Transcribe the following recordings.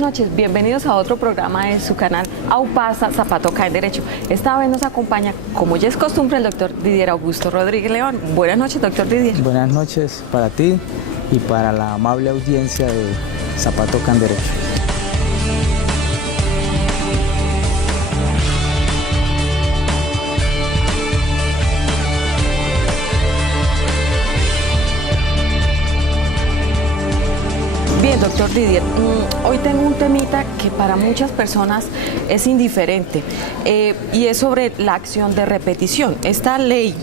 buenas noches, bienvenidos a otro programa de su canal Aupasa Zapato Cae Derecho. Esta vez nos acompaña, como ya es costumbre, el doctor Didier Augusto Rodríguez León. Buenas noches, doctor Didier. Buenas noches para ti y para la amable audiencia de Zapato Cae Derecho. Bien, doctor Didier, hoy tengo un temita que para muchas personas es indiferente y es sobre la acción de repetición. Esta ley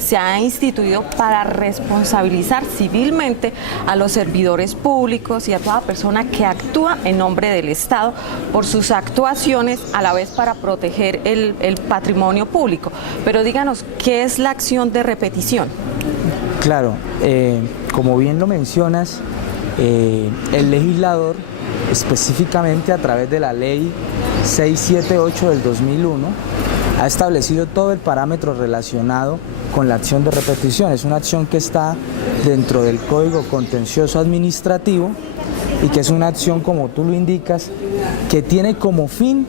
se ha instituido para responsabilizar civilmente a los servidores públicos y a toda persona que actúa en nombre del Estado por sus actuaciones, a la vez para proteger el patrimonio público. Pero díganos, ¿qué es la acción de repetición? Claro, como bien lo mencionas, el legislador, específicamente a través de la ley 678 del 2001, ha establecido todo el parámetro relacionado con la acción de repetición. Es una acción que está dentro del Código Contencioso Administrativo y que es una acción, como tú lo indicas, que tiene como fin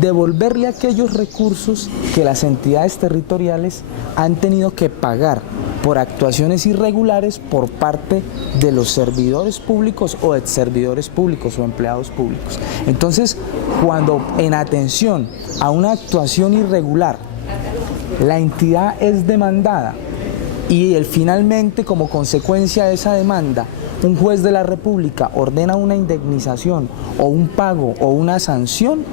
devolverle aquellos recursos que las entidades territoriales han tenido que pagar por actuaciones irregulares por parte de los servidores públicos o exservidores públicos o empleados públicos. Entonces, cuando en atención a una actuación irregular la entidad es demandada y finalmente, como consecuencia de esa demanda, un juez de la República ordena una indemnización o un pago o una sanción,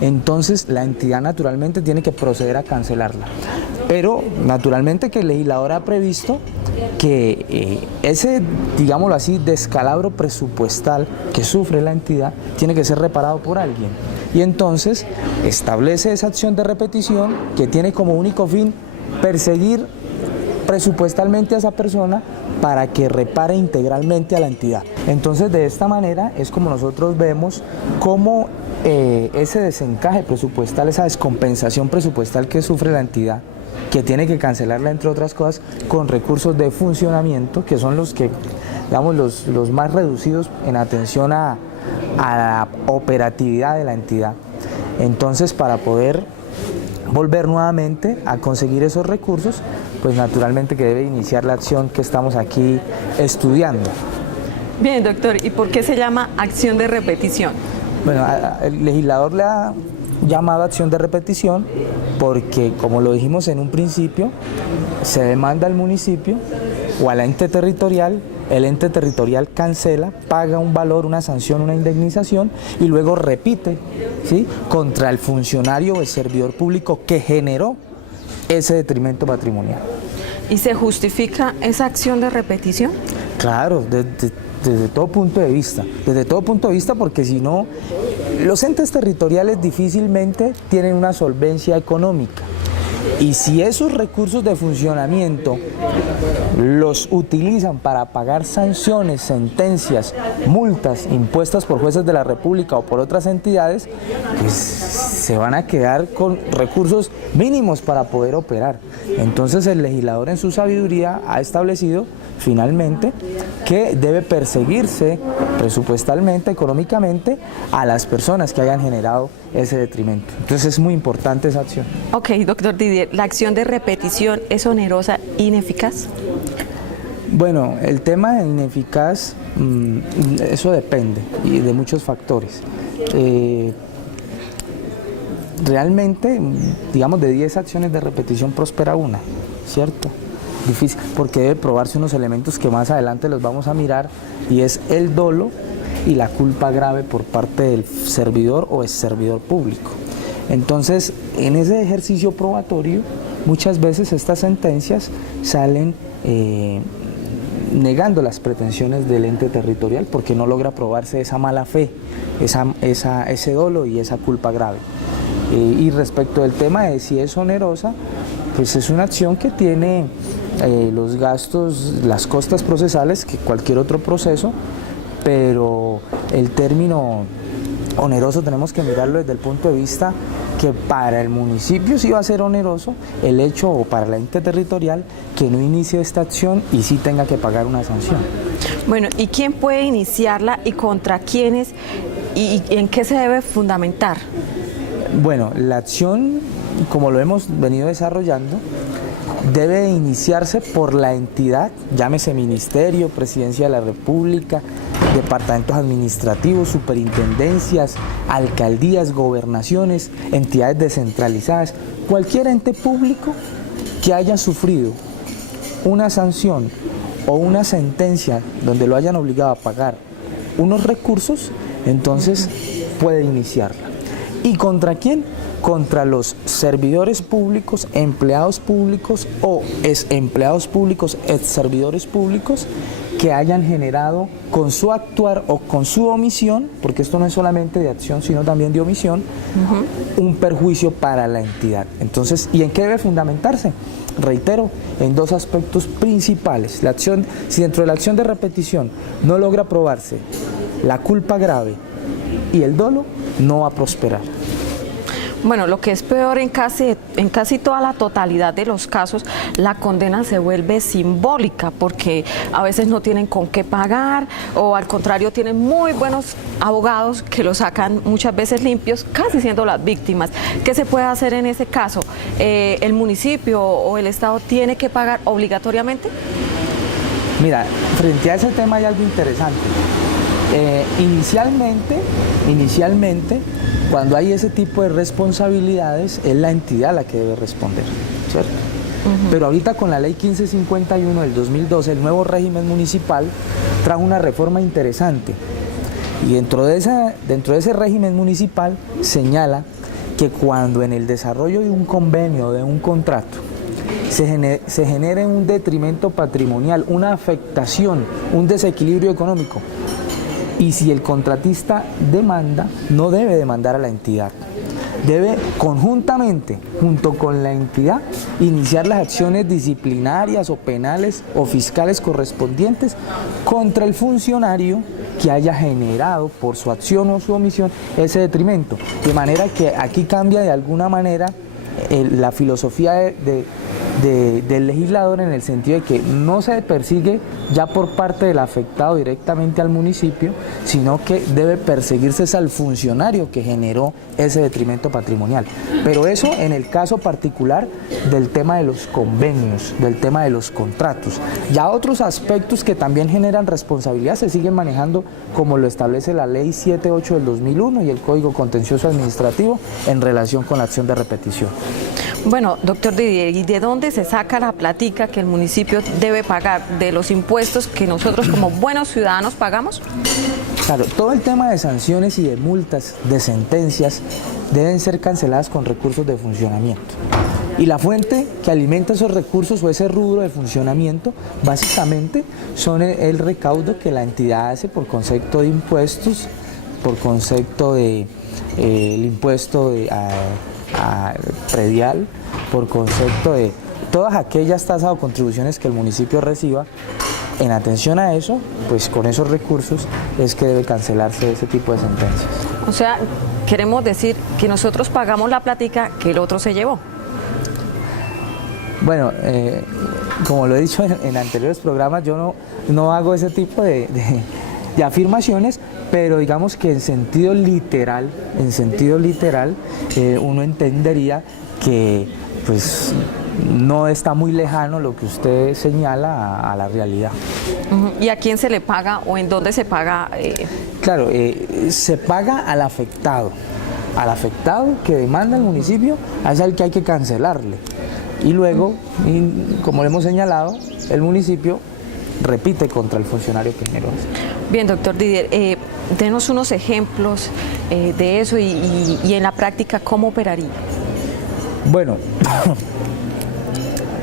entonces la entidad naturalmente tiene que proceder a cancelarla. Pero naturalmente que el legislador ha previsto que ese, digámoslo así, descalabro presupuestal que sufre la entidad tiene que ser reparado por alguien. Y entonces establece esa acción de repetición que tiene como único fin perseguir presupuestalmente a esa persona para que repare integralmente a la entidad. Entonces, de esta manera es como nosotros vemos cómo ese desencaje presupuestal, esa descompensación presupuestal que sufre la entidad, que tiene que cancelarla, entre otras cosas, con recursos de funcionamiento, que son los que, digamos, los más reducidos en atención a la operatividad de la entidad. Entonces, para poder volver nuevamente a conseguir esos recursos, pues naturalmente que debe iniciar la acción que estamos aquí estudiando. Bien, doctor, ¿y por qué se llama acción de repetición? Bueno, el legislador le ha llamado acción de repetición porque, como lo dijimos en un principio, se demanda al municipio o al ente territorial, el ente territorial cancela, paga un valor, una sanción, una indemnización y luego repite, ¿sí?, contra el funcionario o el servidor público que generó ese detrimento patrimonial. ¿Y se justifica esa acción de repetición? Claro, desde todo punto de vista, porque si no, los entes territoriales difícilmente tienen una solvencia económica. Y si esos recursos de funcionamiento los utilizan para pagar sanciones, sentencias, multas impuestas por jueces de la República o por otras entidades, pues se van a quedar con recursos mínimos para poder operar. Entonces el legislador, en su sabiduría, ha establecido finalmente que debe perseguirse presupuestalmente, económicamente, a las personas que hayan generado ese detrimento. Entonces es muy importante esa acción. Ok, doctor Didier, ¿la acción de repetición es onerosa e ineficaz? Bueno, el tema de ineficaz, eso depende y de muchos factores. Realmente, digamos, de 10 acciones de repetición prospera una, ¿cierto? Difícil, porque debe probarse unos elementos que más adelante los vamos a mirar, y es el dolo y la culpa grave por parte del servidor o exservidor público. Entonces, en ese ejercicio probatorio, muchas veces estas sentencias salen negando las pretensiones del ente territorial porque no logra probarse esa mala fe, ese dolo y esa culpa grave. Y respecto del tema de si es onerosa, pues es una acción que tiene los gastos, las costas procesales que cualquier otro proceso, pero el término oneroso tenemos que mirarlo desde el punto de vista que para el municipio sí va a ser oneroso el hecho, o para el ente territorial, que no inicie esta acción y sí tenga que pagar una sanción. Bueno, ¿y quién puede iniciarla y contra quiénes y en qué se debe fundamentar? Bueno, la acción, como lo hemos venido desarrollando, debe iniciarse por la entidad, llámese Ministerio, Presidencia de la República, departamentos administrativos, superintendencias, alcaldías, gobernaciones, entidades descentralizadas, cualquier ente público que haya sufrido una sanción o una sentencia donde lo hayan obligado a pagar unos recursos, entonces puede iniciarla. ¿Y contra quién? Contra los servidores públicos, empleados públicos o empleados públicos, servidores públicos que hayan generado con su actuar o con su omisión, porque esto no es solamente de acción sino también de omisión, un perjuicio para la entidad. Entonces, ¿y en qué debe fundamentarse? Reitero, en dos aspectos principales. La acción, si dentro de la acción de repetición no logra probarse la culpa grave y el dolo, no va a prosperar. Bueno, lo que es peor, en casi toda la totalidad de los casos, la condena se vuelve simbólica porque a veces no tienen con qué pagar o al contrario tienen muy buenos abogados que los sacan muchas veces limpios, casi siendo las víctimas. ¿Qué se puede hacer en ese caso? ¿El municipio o el Estado tiene que pagar obligatoriamente? Mira, frente a ese tema hay algo interesante. Inicialmente, cuando hay ese tipo de responsabilidades, es la entidad la que debe responder, ¿cierto? Pero ahorita con la ley 1551 del 2012, el nuevo régimen municipal trajo una reforma interesante. Y dentro de ese régimen municipal señala que cuando en el desarrollo de un convenio, de un contrato, se genere un detrimento patrimonial, una afectación, un desequilibrio económico, y si el contratista demanda, no debe demandar a la entidad. Debe conjuntamente, junto con la entidad, iniciar las acciones disciplinarias o penales o fiscales correspondientes contra el funcionario que haya generado por su acción o su omisión ese detrimento. De manera que aquí cambia de alguna manera la filosofía del legislador, en el sentido de que no se persigue ya por parte del afectado directamente al municipio, sino que debe perseguirse al funcionario que generó ese detrimento patrimonial. Pero eso en el caso particular del tema de los convenios, del tema de los contratos. Ya otros aspectos que también generan responsabilidad se siguen manejando como lo establece la ley 78 del 2001 y el Código Contencioso Administrativo en relación con la acción de repetición. Bueno, doctor Didier, ¿y de dónde se saca la platica que el municipio debe pagar? ¿De los impuestos que nosotros como buenos ciudadanos pagamos? Claro, todo el tema de sanciones y de multas, de sentencias, deben ser canceladas con recursos de funcionamiento. Y la fuente que alimenta esos recursos o ese rubro de funcionamiento, básicamente, son el recaudo que la entidad hace por concepto de impuestos, por concepto de el impuesto predial, por concepto de todas aquellas tasas o contribuciones que el municipio reciba. En atención a eso, pues con esos recursos es que debe cancelarse ese tipo de sentencias. O sea, queremos decir que nosotros pagamos la platica que el otro se llevó. Bueno, como lo he dicho en anteriores programas, yo no hago ese tipo de afirmaciones, pero digamos que en sentido literal, uno entendería que pues no está muy lejano lo que usted señala a la realidad. ¿Y a quién se le paga o en dónde se paga? Claro, se paga al afectado que demanda el municipio, es al que hay que cancelarle. Y luego, como le hemos señalado, el municipio repite contra el funcionario que generó eso. Bien, doctor Didier, denos unos ejemplos de eso y en la práctica, ¿cómo operaría? Bueno,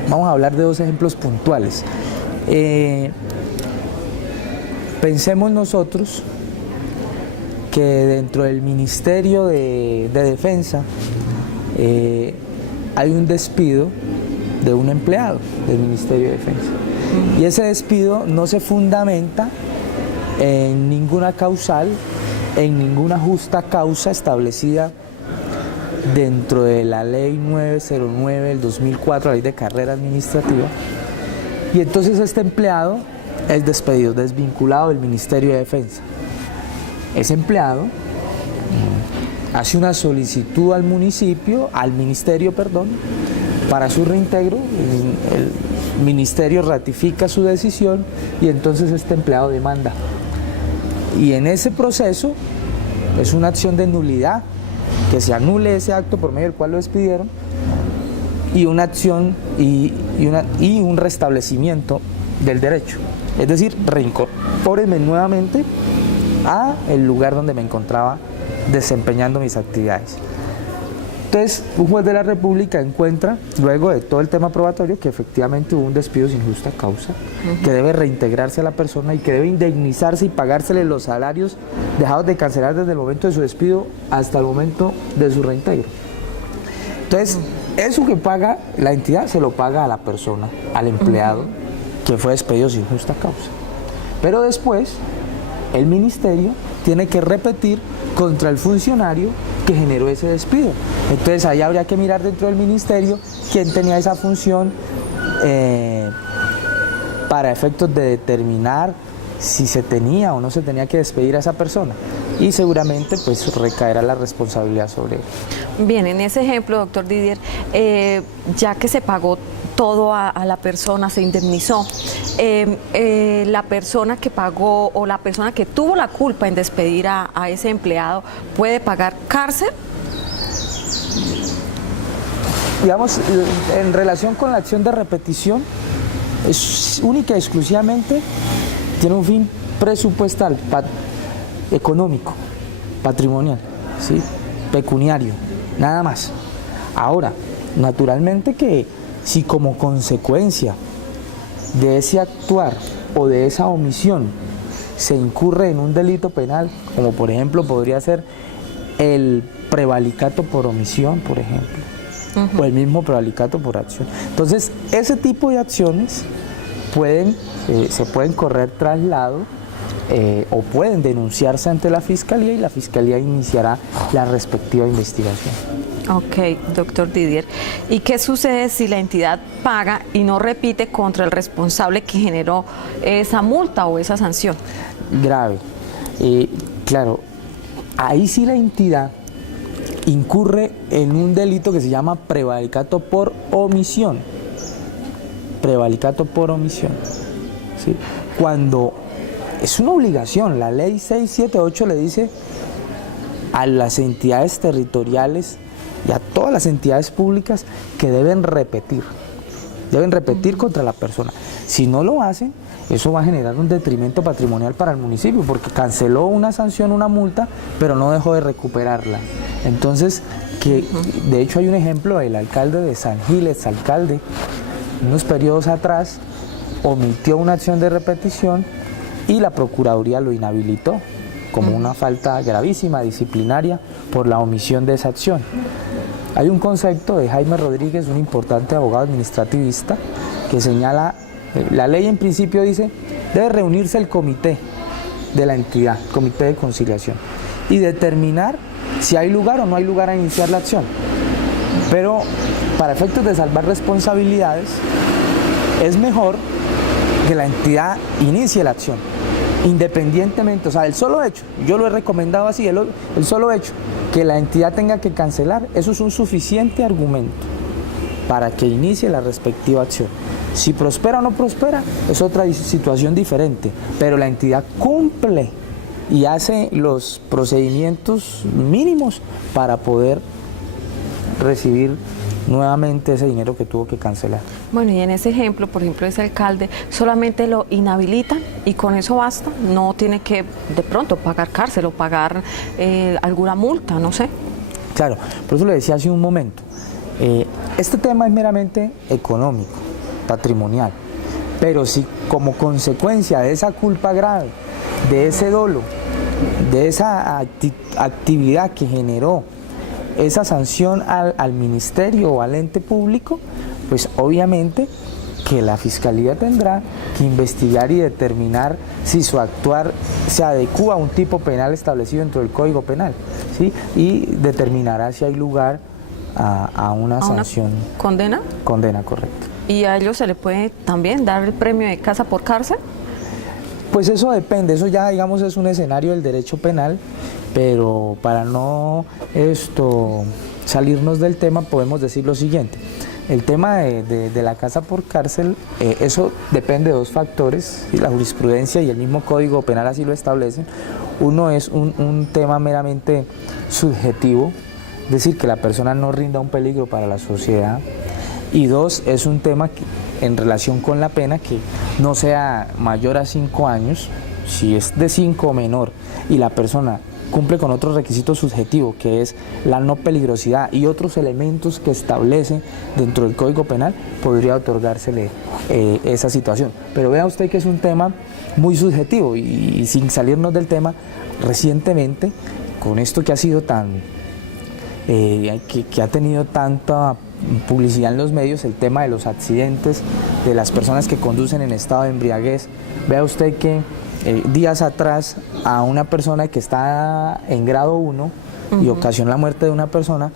vamos a hablar de dos ejemplos puntuales. Pensemos nosotros que dentro del Ministerio de Defensa hay un despido de un empleado del Ministerio de Defensa. Y ese despido no se fundamenta en ninguna causal, en ninguna justa causa establecida dentro de la ley 909 del 2004, la ley de carrera administrativa, y entonces este empleado es despedido, desvinculado del Ministerio de Defensa. Ese empleado hace una solicitud al ministerio, para su reintegro. El ministerio ratifica su decisión y entonces este empleado demanda. Y en ese proceso es una acción de nulidad, que se anule ese acto por medio del cual lo despidieron, y una acción y un restablecimiento del derecho. Es decir, reincorpórenme nuevamente a el lugar donde me encontraba desempeñando mis actividades. Entonces, un juez de la República encuentra, luego de todo el tema probatorio, que efectivamente hubo un despido sin justa causa, que debe reintegrarse a la persona y que debe indemnizarse y pagársele los salarios dejados de cancelar desde el momento de su despido hasta el momento de su reintegro. Entonces, eso que paga la entidad se lo paga a la persona, al empleado que fue despedido sin justa causa. Pero después, el ministerio tiene que repetir contra el funcionario que generó ese despido. Entonces ahí habría que mirar dentro del ministerio quién tenía esa función para efectos de determinar si se tenía o no se tenía que despedir a esa persona, y seguramente pues recaerá la responsabilidad sobre él. Bien, en ese ejemplo, doctor Didier, ya que se pagó todo a la persona, se indemnizó, la persona que pagó o la persona que tuvo la culpa en despedir a ese empleado, ¿puede pagar cárcel? Digamos, en relación con la acción de repetición, es única y exclusivamente, tiene un fin presupuestal, económico, patrimonial, ¿sí? Pecuniario, nada más. Ahora, naturalmente que si como consecuencia de ese actuar o de esa omisión se incurre en un delito penal, como por ejemplo podría ser el prevaricato por omisión, por ejemplo, o el mismo prevaricato por acción. Entonces, ese tipo de acciones se pueden correr traslado o pueden denunciarse ante la Fiscalía, y la Fiscalía iniciará la respectiva investigación. Ok, doctor Didier. ¿Y qué sucede si la entidad paga y no repite contra el responsable que generó esa multa o esa sanción? Grave. Claro, ahí sí la entidad incurre en un delito que se llama prevaricato por omisión. Prevaricato por omisión, ¿sí? Cuando es una obligación, la ley 678 le dice a las entidades territoriales y a todas las entidades públicas que deben repetir contra la persona. Si no lo hacen, eso va a generar un detrimento patrimonial para el municipio, porque canceló una sanción, una multa, pero no dejó de recuperarla. Entonces, de hecho hay un ejemplo, el alcalde de San Gil, exalcalde, unos periodos atrás, omitió una acción de repetición y la Procuraduría lo inhabilitó como una falta gravísima disciplinaria por la omisión de esa acción. Hay un concepto de Jaime Rodríguez, un importante abogado administrativista, que señala, la ley en principio dice, debe reunirse el comité de la entidad, comité de conciliación, y determinar si hay lugar o no hay lugar a iniciar la acción. Pero para efectos de salvar responsabilidades, es mejor que la entidad inicie la acción, independientemente, o sea, el solo hecho, yo lo he recomendado así, el solo hecho que la entidad tenga que cancelar, eso es un suficiente argumento para que inicie la respectiva acción. Si prospera o no prospera, es otra situación diferente, pero la entidad cumple y hace los procedimientos mínimos para poder recibir nuevamente ese dinero que tuvo que cancelar. Bueno, y en ese ejemplo, por ejemplo, ese alcalde solamente lo inhabilitan y con eso basta, no tiene que de pronto pagar cárcel o pagar alguna multa, no sé. Claro, por eso le decía hace un momento, este tema es meramente económico, patrimonial, pero si como consecuencia de esa culpa grave, de ese dolo, de esa actividad que generó esa sanción al ministerio o al ente público, pues obviamente que la Fiscalía tendrá que investigar y determinar si su actuar se adecúa a un tipo penal establecido dentro del Código Penal, ¿sí? Y determinará si hay lugar a una sanción. ¿Condena? Condena, correcto. ¿Y a ellos se le puede también dar el premio de casa por cárcel? Pues eso depende, eso ya digamos es un escenario del derecho penal, pero para no salirnos del tema podemos decir lo siguiente. El tema de la casa por cárcel, eso depende de dos factores, y la jurisprudencia y el mismo Código Penal así lo establecen. Uno es un tema meramente subjetivo, es decir, que la persona no rinda un peligro para la sociedad, y dos, es un tema en relación con la pena que no sea mayor a 5 años, si es de 5 o menor, y la persona cumple con otro requisito subjetivo, que es la no peligrosidad y otros elementos que establece dentro del Código Penal, podría otorgársele esa situación. Pero vea usted que es un tema muy subjetivo y sin salirnos del tema, recientemente, con esto que ha sido tan, que ha tenido tanta publicidad en los medios, el tema de los accidentes, de las personas que conducen en estado de embriaguez, vea usted que días atrás a una persona que está en grado 1 y ocasionó la muerte de una persona,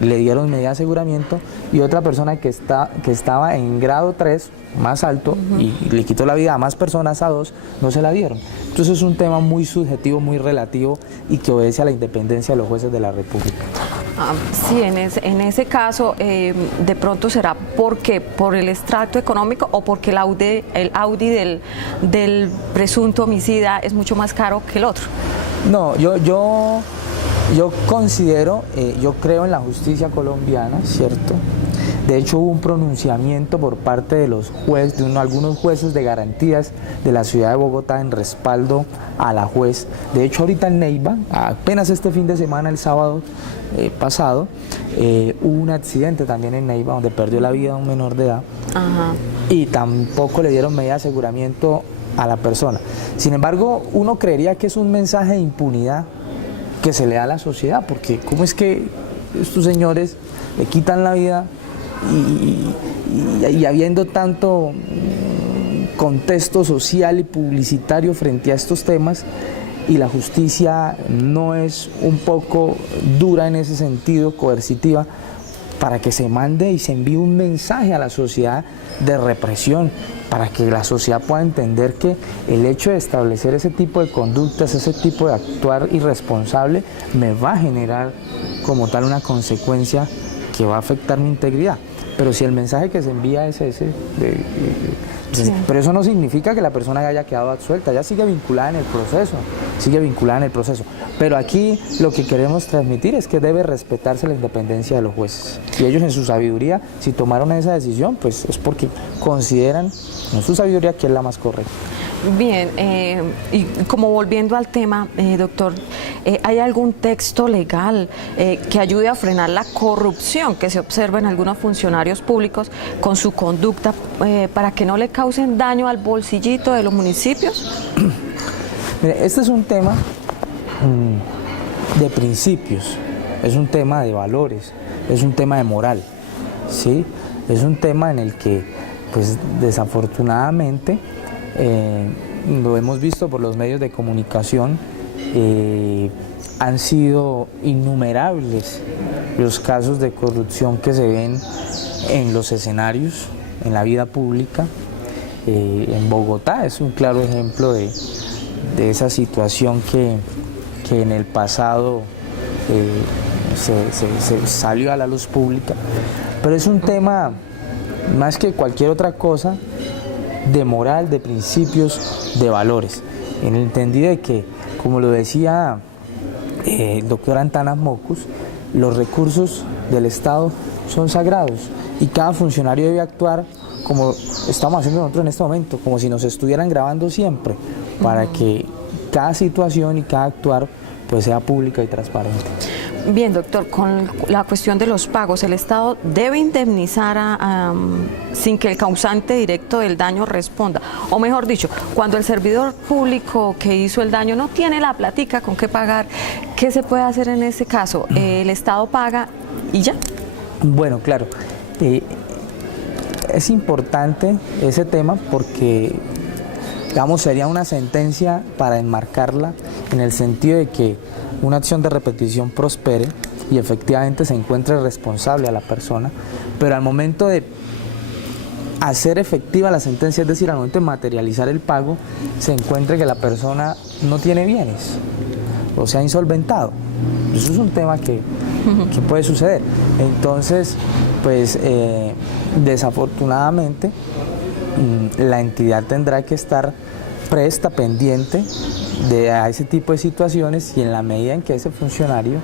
le dieron medida de aseguramiento, y otra persona que estaba en grado 3, más alto, y le quitó la vida a más personas, a 2, no se la dieron. Entonces es un tema muy subjetivo, muy relativo, y que obedece a la independencia de los jueces de la República. Sí, en ese caso, de pronto será porque por el extracto económico o porque el Audi del presunto homicida es mucho más caro que el otro. No, yo considero, yo creo en la justicia colombiana, ¿cierto? De hecho hubo un pronunciamiento por parte de los jueces, algunos jueces de garantías de la ciudad de Bogotá en respaldo a la juez. De hecho ahorita en Neiva, apenas este fin de semana, el sábado pasado, hubo un accidente también en Neiva donde perdió la vida un menor de edad. Ajá. Y tampoco le dieron medida de aseguramiento a la persona. Sin embargo, uno creería que es un mensaje de impunidad que se le da a la sociedad, porque ¿cómo es que estos señores le quitan la vida y habiendo tanto contexto social y publicitario frente a estos temas, y la justicia no es un poco dura en ese sentido, coercitiva, para que se mande y se envíe un mensaje a la sociedad de represión, para que la sociedad pueda entender que el hecho de establecer ese tipo de conductas, ese tipo de actuar irresponsable, me va a generar como tal una consecuencia que va a afectar mi integridad? Pero si el mensaje que se envía es ese, sí. Pero eso no significa que la persona haya quedado absuelta, ya sigue vinculada en el proceso, pero aquí lo que queremos transmitir es que debe respetarse la independencia de los jueces, y ellos en su sabiduría, si tomaron esa decisión, pues es porque consideran en su sabiduría que es la más correcta. Bien, y como volviendo al tema, doctor, ¿hay algún texto legal que ayude a frenar la corrupción que se observa en algunos funcionarios públicos con su conducta para que no le causen daño al bolsillito de los municipios? Mire, este es un tema de principios, es un tema de valores, es un tema de moral, ¿sí? Es un tema en el que, pues desafortunadamente, lo hemos visto por los medios de comunicación, han sido innumerables los casos de corrupción que se ven en los escenarios, en la vida pública. En Bogotá es un claro ejemplo de esa situación que en el pasado se salió a la luz pública, pero es un tema más que cualquier otra cosa de moral, de principios, de valores, en el entendido de que, como lo decía el doctor Antanas Mocus, los recursos del Estado son sagrados y cada funcionario debe actuar como estamos haciendo nosotros en este momento, como si nos estuvieran grabando siempre, para que cada situación y cada actuar pues sea pública y transparente. Bien, doctor, con la cuestión de los pagos, ¿el Estado debe indemnizar sin que el causante directo del daño responda? O mejor dicho, cuando el servidor público que hizo el daño no tiene la platica con qué pagar, ¿qué se puede hacer en ese caso? ¿El Estado paga y ya? Bueno, claro. Es importante ese tema porque, digamos, sería una sentencia para enmarcarla en el sentido de que una acción de repetición prospere, y efectivamente se encuentre responsable a la persona, pero al momento de hacer efectiva la sentencia, es decir, al momento de materializar el pago, se encuentre que la persona no tiene bienes o se ha insolventado. Eso es un tema que puede suceder. Entonces, pues desafortunadamente, la entidad tendrá que estar presta, pendiente a ese tipo de situaciones, y en la medida en que ese funcionario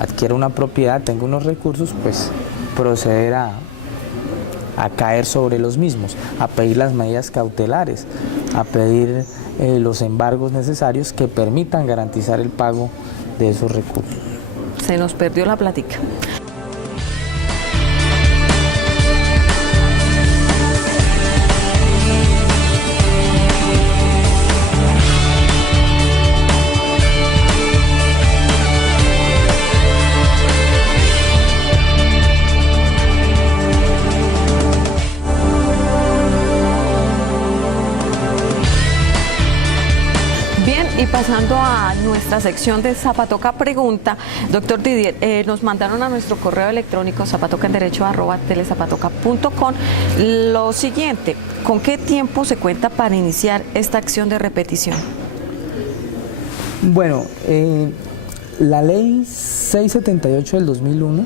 adquiera una propiedad, tenga unos recursos, pues proceder a caer sobre los mismos, a pedir las medidas cautelares, a pedir los embargos necesarios que permitan garantizar el pago de esos recursos. Se nos perdió la plática. Y pasando a nuestra sección de Zapatoca Pregunta, doctor Didier, nos mandaron a nuestro correo electrónico zapatocaenderecho@telezapatoca.com lo siguiente: ¿con qué tiempo se cuenta para iniciar esta acción de repetición? Bueno, la ley 678 del 2001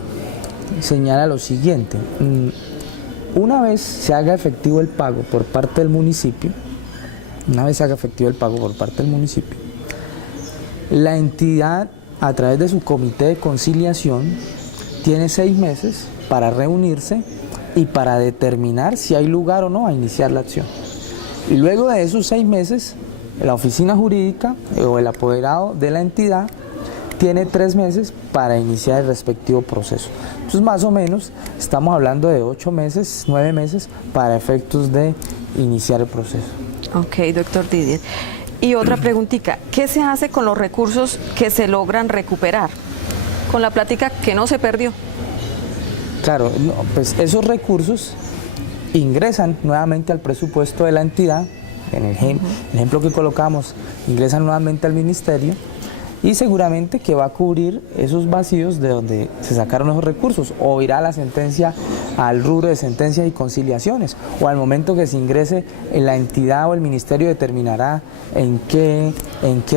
señala lo siguiente: una vez se haga efectivo el pago por parte del municipio, la entidad, a través de su comité de conciliación, tiene 6 meses para reunirse y para determinar si hay lugar o no a iniciar la acción. Y luego de esos 6 meses, la oficina jurídica o el apoderado de la entidad tiene 3 meses para iniciar el respectivo proceso. Entonces, más o menos, estamos hablando de 8 meses, 9 meses para efectos de iniciar el proceso. Ok, doctor Didier. Y otra preguntita: ¿qué se hace con los recursos que se logran recuperar? Con la plática que no se perdió. Claro, no, pues esos recursos ingresan nuevamente al presupuesto de la entidad. En el ejemplo que colocamos, ingresan nuevamente al ministerio, y seguramente que va a cubrir esos vacíos de donde se sacaron esos recursos, o irá la sentencia al rubro de sentencias y conciliaciones, o al momento que se ingrese en la entidad o el ministerio determinará en qué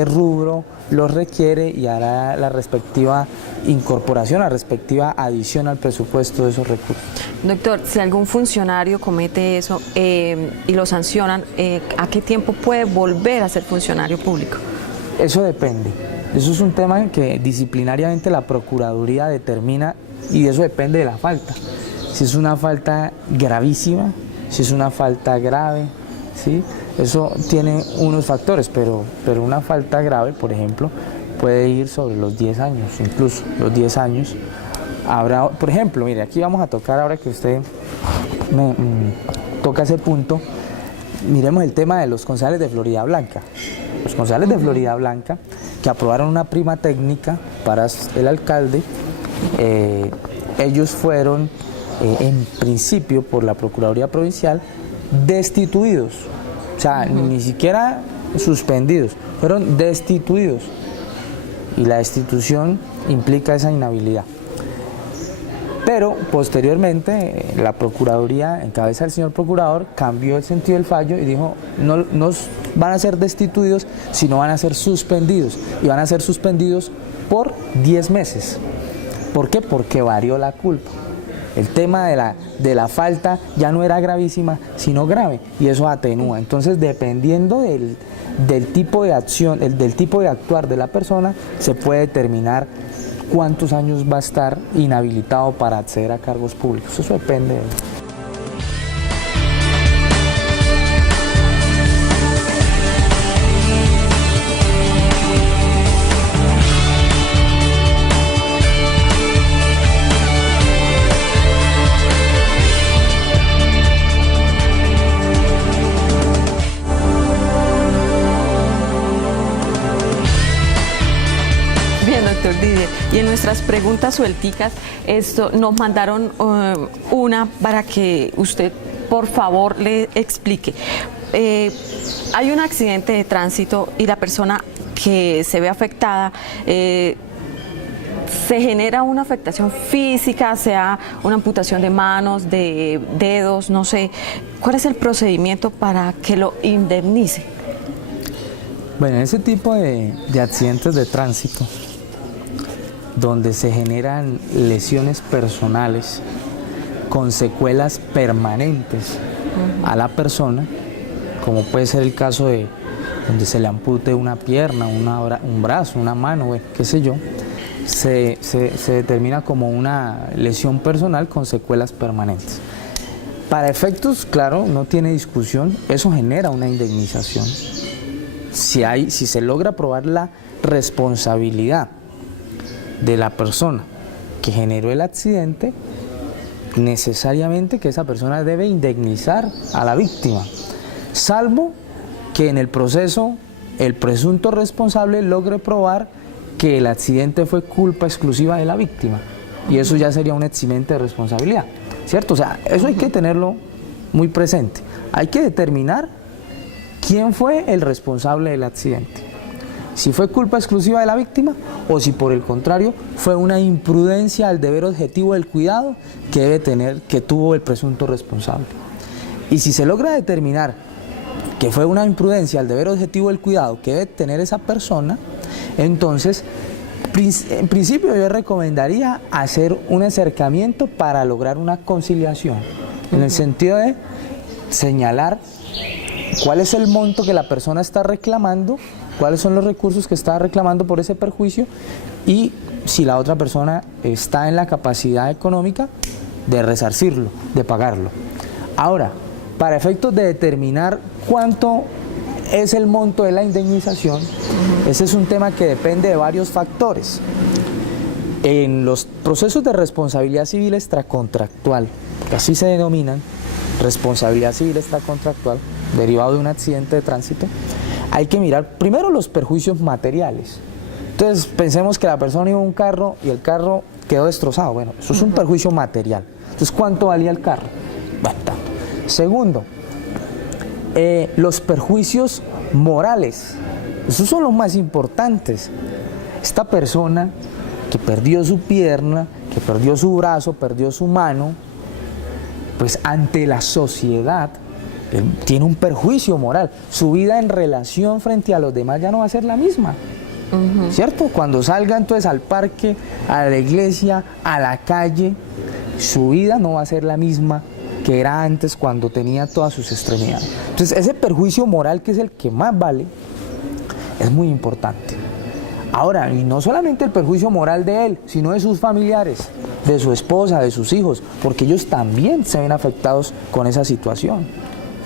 rubro lo requiere y hará la respectiva incorporación, la respectiva adición al presupuesto de esos recursos. Doctor, si algún funcionario comete eso y lo sancionan, ¿a qué tiempo puede volver a ser funcionario público? Eso depende. Eso es un tema que disciplinariamente la Procuraduría determina, y eso depende de la falta. Si es una falta gravísima, si es una falta grave, ¿sí? Eso tiene unos factores, pero una falta grave, por ejemplo, puede ir sobre los 10 años, incluso los 10 años. Habrá, por ejemplo, mire, aquí vamos a tocar, ahora que usted me toca ese punto, miremos el tema de los concejales de Florida Blanca. Los concejales de Florida Blanca, que aprobaron una prima técnica para el alcalde, ellos fueron, en principio, por la Procuraduría Provincial, destituidos. O sea, ni siquiera suspendidos, fueron destituidos. Y la destitución implica esa inhabilidad. Pero posteriormente la Procuraduría, en cabeza del señor Procurador, cambió el sentido del fallo y dijo: no van a ser destituidos, sino van a ser suspendidos. Y van a ser suspendidos por 10 meses. ¿Por qué? Porque varió la culpa. El tema de la falta ya no era gravísima, sino grave, y eso atenúa. Entonces, dependiendo del tipo de acción, del tipo de actuar de la persona, se puede determinar cuántos años va a estar inhabilitado para acceder a cargos públicos. Eso depende de él. Y en nuestras preguntas suelticas, nos mandaron una para que usted, por favor, le explique. Hay un accidente de tránsito y la persona que se ve afectada se genera una afectación física, sea una amputación de manos, de dedos, no sé, ¿cuál es el procedimiento para que lo indemnice? Bueno, en ese tipo de accidentes de tránsito, donde se generan lesiones personales con secuelas permanentes a la persona, como puede ser el caso de donde se le ampute una pierna, un brazo, una mano, qué sé yo, se determina como una lesión personal con secuelas permanentes. Para efectos, claro, no tiene discusión, eso genera una indemnización. Si se logra probar la responsabilidad de la persona que generó el accidente, necesariamente que esa persona debe indemnizar a la víctima, salvo que en el proceso el presunto responsable logre probar que el accidente fue culpa exclusiva de la víctima, y eso ya sería un eximente de responsabilidad, ¿cierto? O sea, eso hay que tenerlo muy presente. Hay que determinar quién fue el responsable del accidente, si fue culpa exclusiva de la víctima o si por el contrario fue una imprudencia al deber objetivo del cuidado que tuvo el presunto responsable. Y si se logra determinar que fue una imprudencia al deber objetivo del cuidado que debe tener esa persona, entonces en principio yo recomendaría hacer un acercamiento para lograr una conciliación, en el sentido de señalar cuál es el monto que la persona está reclamando, cuáles son los recursos que está reclamando por ese perjuicio, y si la otra persona está en la capacidad económica de resarcirlo, de pagarlo. Ahora, para efectos de determinar cuánto es el monto de la indemnización, ese es un tema que depende de varios factores. En los procesos de responsabilidad civil extracontractual, que así se denominan, responsabilidad civil extracontractual, derivado de un accidente de tránsito, hay que mirar primero los perjuicios materiales. Entonces pensemos que la persona iba en un carro y el carro quedó destrozado. Bueno, eso es un perjuicio material. Entonces, ¿cuánto valía el carro? Bueno, tanto. Segundo, los perjuicios morales. Esos son los más importantes. Esta persona que perdió su pierna, que perdió su brazo, perdió su mano, pues ante la sociedad tiene un perjuicio moral. Su vida en relación frente a los demás ya no va a ser la misma, ¿cierto? Cuando salga entonces al parque, a la iglesia, a la calle, su vida no va a ser la misma que era antes, cuando tenía todas sus extremidades. Entonces ese perjuicio moral, que es el que más vale, es muy importante. Ahora, y no solamente el perjuicio moral de él, sino de sus familiares, de su esposa, de sus hijos, porque ellos también se ven afectados con esa situación,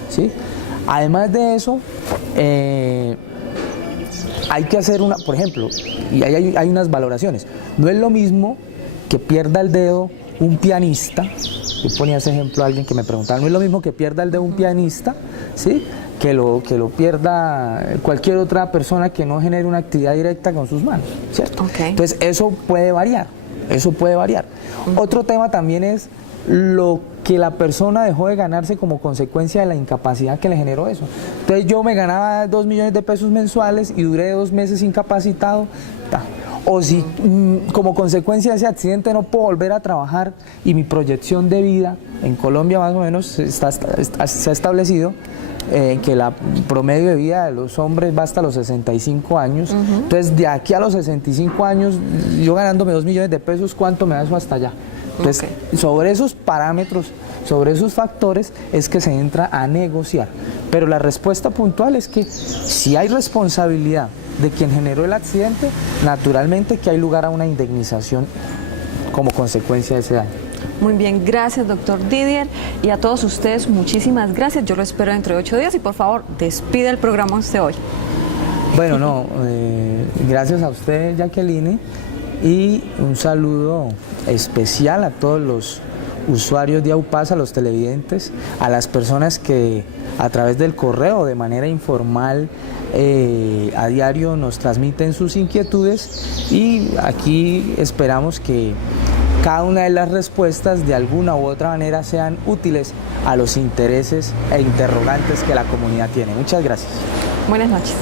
¿sí? Además de eso, hay que hacer por ejemplo, y hay unas valoraciones. No es lo mismo que pierda el dedo un pianista. Yo ponía ese ejemplo a alguien que me preguntaba, no es lo mismo que pierda el dedo un pianista, ¿sí?, que lo pierda cualquier otra persona que no genere una actividad directa con sus manos, ¿cierto? Okay. Entonces eso puede variar, Otro tema también es lo que la persona dejó de ganarse como consecuencia de la incapacidad que le generó eso. Entonces yo me ganaba 2 millones de pesos mensuales y duré 2 meses incapacitado, o si como consecuencia de ese accidente no puedo volver a trabajar y mi proyección de vida en Colombia más o menos se ha establecido que la promedio de vida de los hombres va hasta los 65 años. Entonces de aquí a los 65 años, yo ganándome 2 millones de pesos, ¿cuánto me da eso hasta allá? Entonces, sobre esos parámetros, sobre esos factores es que se entra a negociar. Pero la respuesta puntual es que si hay responsabilidad de quien generó el accidente, naturalmente que hay lugar a una indemnización como consecuencia de ese daño. Muy bien, gracias doctor Didier, y a todos ustedes muchísimas gracias. Yo lo espero dentro de 8 días y por favor despide el programa de hoy. Bueno, gracias a usted, Jacqueline, y un saludo especial a todos los usuarios de Aupaz, a los televidentes, a las personas que a través del correo, de manera informal, a diario nos transmiten sus inquietudes, y aquí esperamos que cada una de las respuestas de alguna u otra manera sean útiles a los intereses e interrogantes que la comunidad tiene. Muchas gracias. Buenas noches.